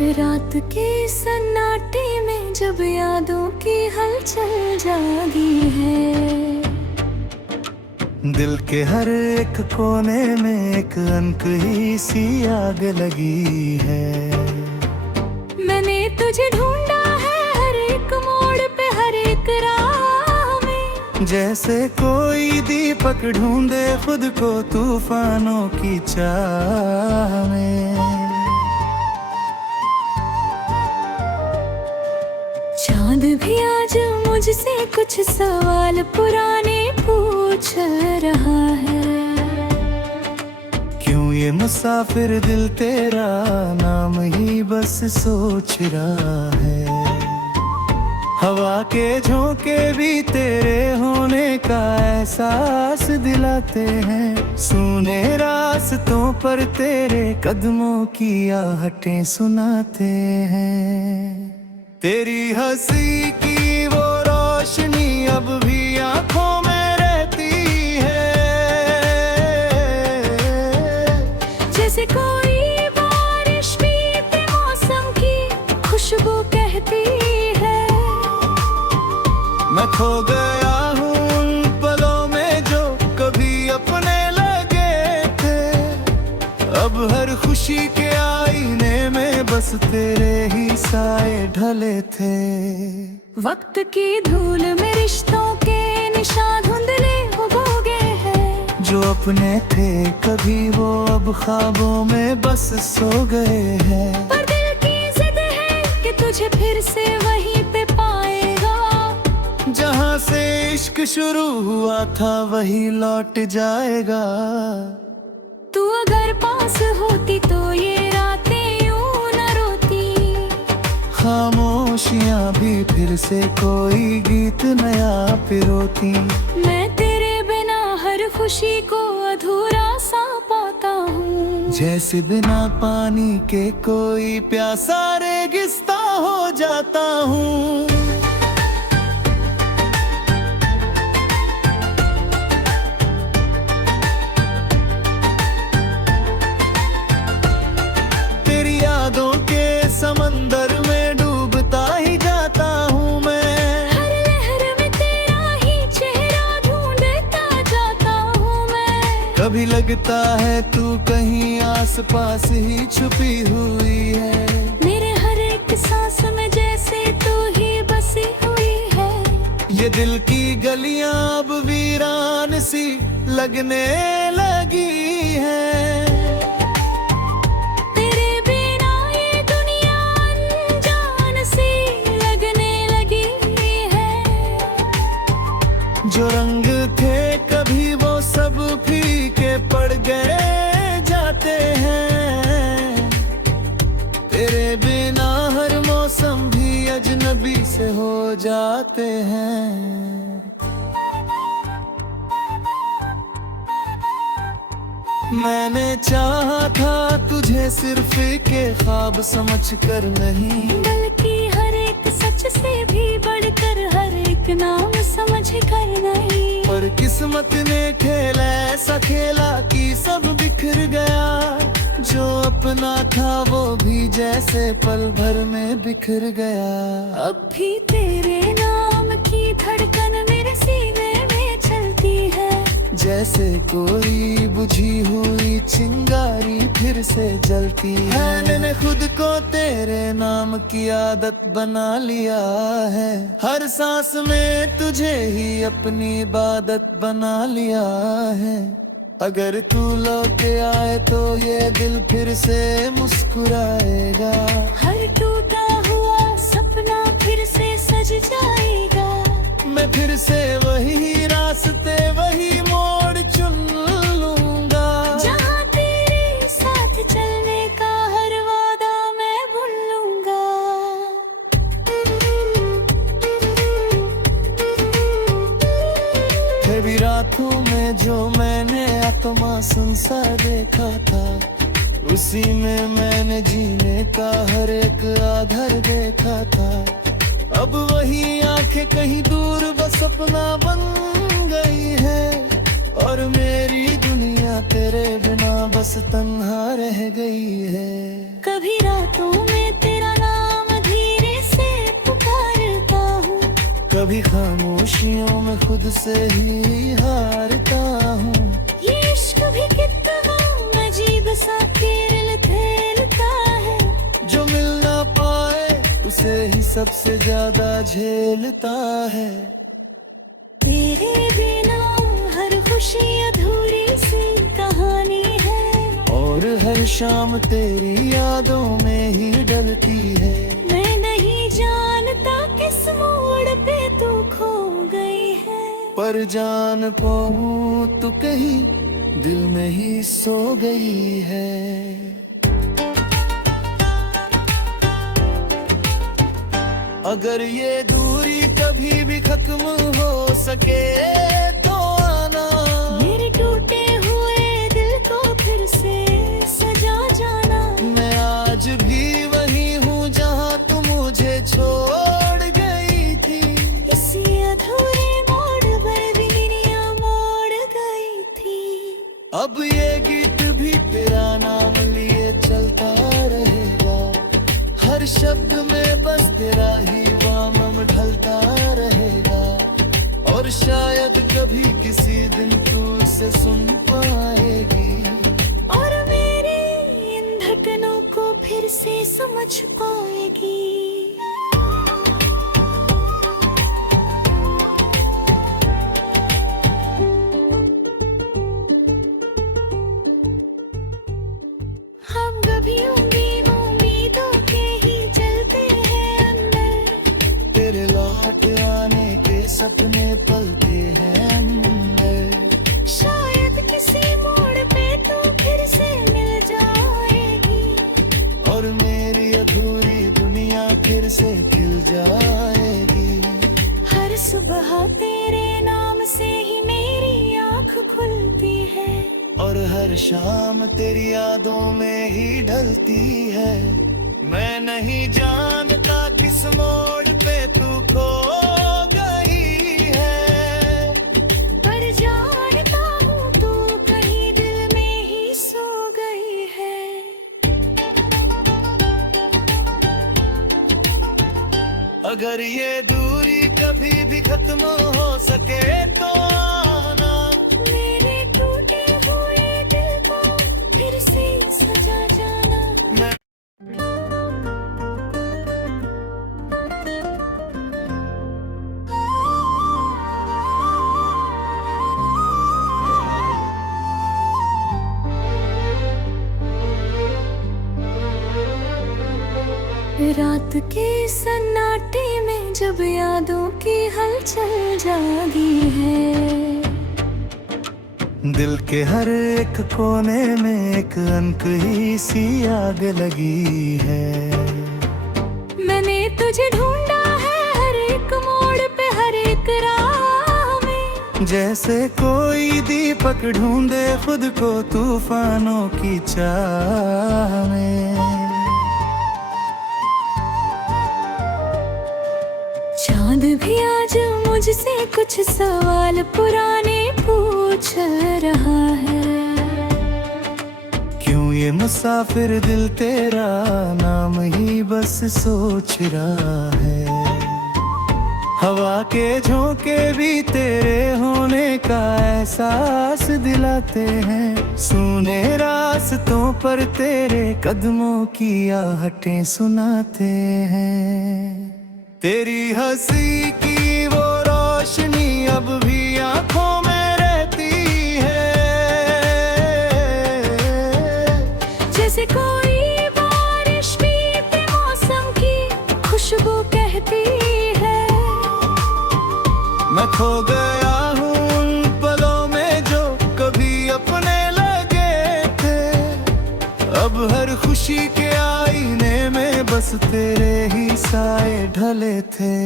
रात के सन्नाटे में जब यादों की हलचल जागी है, दिल के हर एक कोने में एक अनकही सी आग लगी है। मैंने तुझे ढूंढा है हर एक मोड़ पे, हर एक राह में, जैसे कोई दीपक ढूंढे खुद को तूफानों की चाह में। चांद भी आज मुझसे कुछ सवाल पुराने पूछ रहा है। क्यों ये मुसाफिर दिल तेरा नाम ही बस सोच रहा है। हवा के झोंके भी तेरे होने का एहसास दिलाते हैं। सूने रास्तों पर तेरे कदमों की आहटें सुनाते हैं। तेरी हंसी की वो रोशनी अब भी आंखों में रहती है, जैसे कोई बारिश बीते मौसम की खुशबू कहती है। मैं खो गया हूँ उन पलों में जो कभी अपने लगे थे। अब हर खुशी के आईने में बस तेरे ही साए ढले थे। वक्त की धूल में रिश्तों के निशान धुंधले हो गए हैं। जो अपने थे कभी वो अब ख्वाबों में बस सो गए हैं। पर दिल की जिद है कि तुझे फिर से वहीं पे पाएगा। जहाँ से इश्क शुरू हुआ था वही लौट जाएगा। तू अगर पास होती तो ये रातें यूं न रोती। खामोशियाँ भी फिर से कोई गीत नया पिरोती। मैं तेरे बिना हर खुशी को अधूरा सा पाता हूँ। जैसे बिना पानी के कोई प्यासा रेगिस्ता हो जाता हूँ। समंदर में डूबता ही जाता हूँ मैं। हर लहर में तेरा ही चेहरा ढूंढता जाता हूँ मैं। कभी लगता है तू कहीं आसपास ही छुपी हुई है। मेरे हर एक सांस में जैसे तू ही बसी हुई है। ये दिल की गलियां अब वीरान सी लगने लगी है। जो रंग थे कभी वो सब फीके पड़ गए जाते हैं। तेरे बिना हर मौसम भी अजनबी से हो जाते हैं। मैंने चाहा था तुझे सिर्फ के ख्वाब समझकर नहीं, बल्कि हर एक सच से भी बढ़कर हर एक नाम समझ कर नहीं। पर किस्मत ने खेल ऐसा खेला कि सब बिखर गया। जो अपना था वो भी जैसे पल भर में बिखर गया। अब भी तेरे नाम की धड़कन मेरे सीने में चलती है। जैसे कोई बुझी हुई चिंगारी फिर से जलती है। मैंने खुद को तेरे नाम की आदत बना लिया है। हर सांस में तुझे ही अपनी इबादत बना लिया है। अगर तू लौट आए तो ये दिल फिर से मुस्कुराएगा। हर टूटा हुआ सपना फिर से सज जाएगा। मैं फिर से वही रास्ते वही मोड़ चुन लूंगा। जहाँ तेरे साथ चलने का हर वादा मैं भूल लूंगा। कभी रातों में जो मैंने आत्मा संसा देखा था, उसी में मैंने जीने का हर एक आधार देखा था। अब वही आंखें कहीं दूर बस अपना बन गई है। और मेरी दुनिया तेरे बिना बस तन्हा रह गई है। कभी रातों में तेरे कभी खामोशियों में खुद से ही हारता हूँ। ये इश्क भी कितना अजीब सा खेल खेलता है, जो मिल ना पाए उसे ही सबसे ज्यादा झेलता है। तेरे बिना हर खुशी अधूरी सी कहानी है, और हर शाम तेरी यादों में ही डलती है। मैं नहीं जानता किस मोड़ पे तू खो गई है, पर जान पाऊं तू कहीं दिल में ही सो गई है। अगर ये दूरी कभी भी खत्म हो सके तो आना, मेरे टूटे हुए दिल को फिर से सजा जाना। मैं आज भी वही हूँ जहाँ तू मुझे छोड़ गई थी। इसी अधूरे मोड़ पर भी दुनिया मोड़ गई थी। अब ये गीत भी तेरा नाम लिए चलता रहेगा, हर शब्द में बस तेरा ही वामम ढलता रहेगा। और शायद कभी किसी दिन तू उसे सुन पाएगी, और मेरी इन धड़कनों को फिर से समझ पाएगी। हम कभी उम्मीदों के ही चलते हैं अंदर, तेरे लौट आने के सपने पलते हैं अंदर। शायद किसी मोड़ पे तू फिर से मिल जाएगी, और मेरी अधूरी दुनिया फिर से खिल जाएगी। हर सुबह तेरे नाम से ही मेरी आँख खुलती है, और हर शाम तेरी यादों में ही ढलती है। मैं नहीं जानता किस मोड़ पे तू खो गई है, पर जानता हूँ तू कहीं दिल में ही सो गई है। अगर ये दूरी कभी भी खत्म हो सके तो आना, मेरे टूटे हुए दिल को फिर से सजा जाना। मैं रात के सन्नाटे में जब यादों की हलचल जागी है, दिल के हर एक कोने में एक अनक ही सी आग लगी है। मैंने तुझे ढूंढा है हर एक मोड़ पे हर एक राह में, जैसे कोई दीपक ढूंढे खुद को तूफानों की चाह में। चांद भी आज मुझसे कुछ सवाल पुराने पूछ रहा है। क्यों ये मुसाफिर दिल तेरा नाम ही बस सोच रहा है। हवा के झोंके भी तेरे होने का एहसास दिलाते हैं। सूने रास्तों पर तेरे कदमों की आहटें सुनाते हैं। तेरी हंसी की वो रोशनी अब भी आंखों में रहती है, जैसे कोई बारिश बीते मौसम की खुशबू कहती है। मैं खो गया हूँ उन पलों में जो कभी अपने लगे थे। अब हर खुशी के आईने में बस तेरे ही साए ढले थे।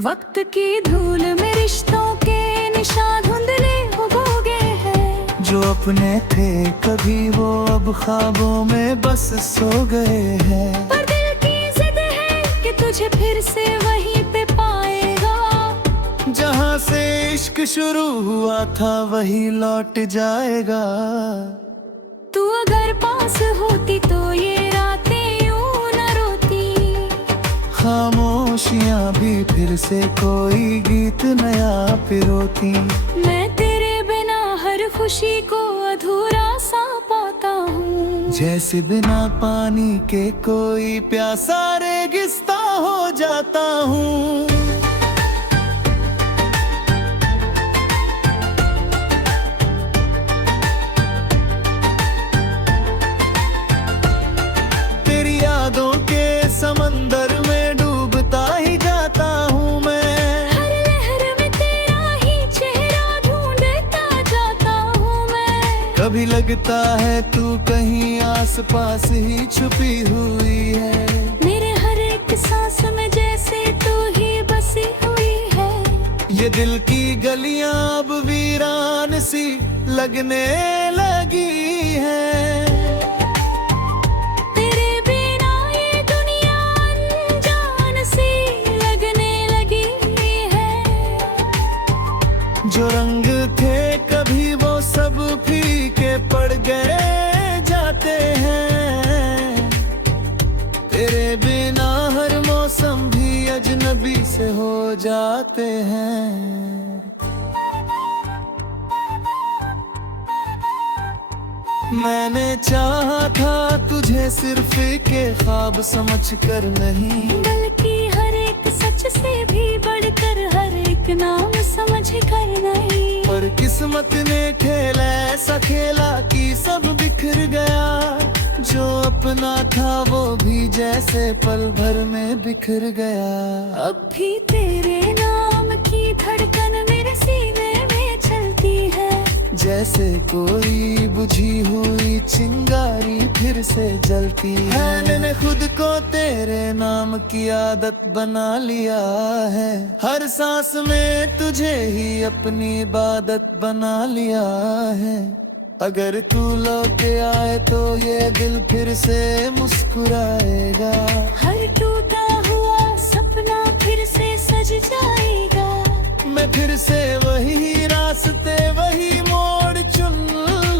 वक्त की धूल में रिश्तों के निशान धुंधले हो गए हैं। जो अपने थे कभी वो अब ख्वाबों में बस सो गए हैं। पर दिल की जिद है कि तुझे फिर से वहीं पे पाएगा। जहाँ से इश्क शुरू हुआ था वही लौट जाएगा। तू अगर पास होती तो ये रातें यूं न रोती। खामोशियाँ भी फिर से कोई गीत नया पिरोती। मैं तेरे बिना हर खुशी को अधूरा सा पाता हूँ। जैसे बिना पानी के कोई प्यासा रेगिस्ता हो जाता हूँ। तेरी यादों के समंदर में डूबता ही जाता हूँ मैं। हर लहर में तेरा ही चेहरा ढूंढता जाता हूँ मैं। कभी लगता है तू कहीं आसपास ही छुपी हुई है। मेरे हर एक सांस में जैसे तू ही बसी हुई है। ये दिल की गलियां अब वीरान सी लगने लगी है। तेरे बिना ये दुनिया अनजान सी लगने लगी है। जो रंग थे कभी वो सब फीके पड़ गए जाते हैं। तेरे बिना हर मौसम भी अजनबी से हो जाते हैं। मैंने चाहा था तुझे सिर्फ के ख्वाब समझ कर नहीं, बल्कि हर एक सच से भी बढ़कर हर एक नाम समझ कर नहीं। पर किस्मत ने खेल ऐसा खेला कि सब बिखर गया। जो अपना था वो भी जैसे पल भर में बिखर गया। अब भी तेरे नाम की धड़कन मेरे सीने में चलती है। जैसे कोई बुझी हुई चिंगारी फिर से जलती है। मैंने खुद को तेरे नाम की आदत बना लिया है। हर सांस में तुझे ही अपनी इबादत बना लिया है। अगर तू लौट आए तो ये दिल फिर से मुस्कुराएगा। हर टूटा हुआ सपना फिर से सज जाएगा। मैं फिर से वही रास्ते वही मोड़ चुन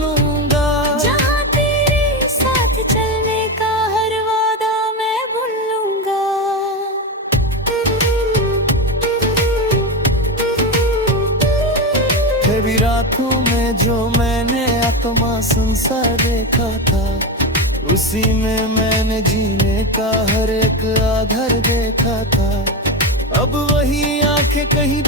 लूंगा। जहाँ तेरे साथ चलने का हर वादा मैं भूल लूंगा। कभी रातों में जो मैंने आत्मा संसार देखा था, उसी में मैंने जीने का हर एक आधार देखा था। अब वही आंखें कहीं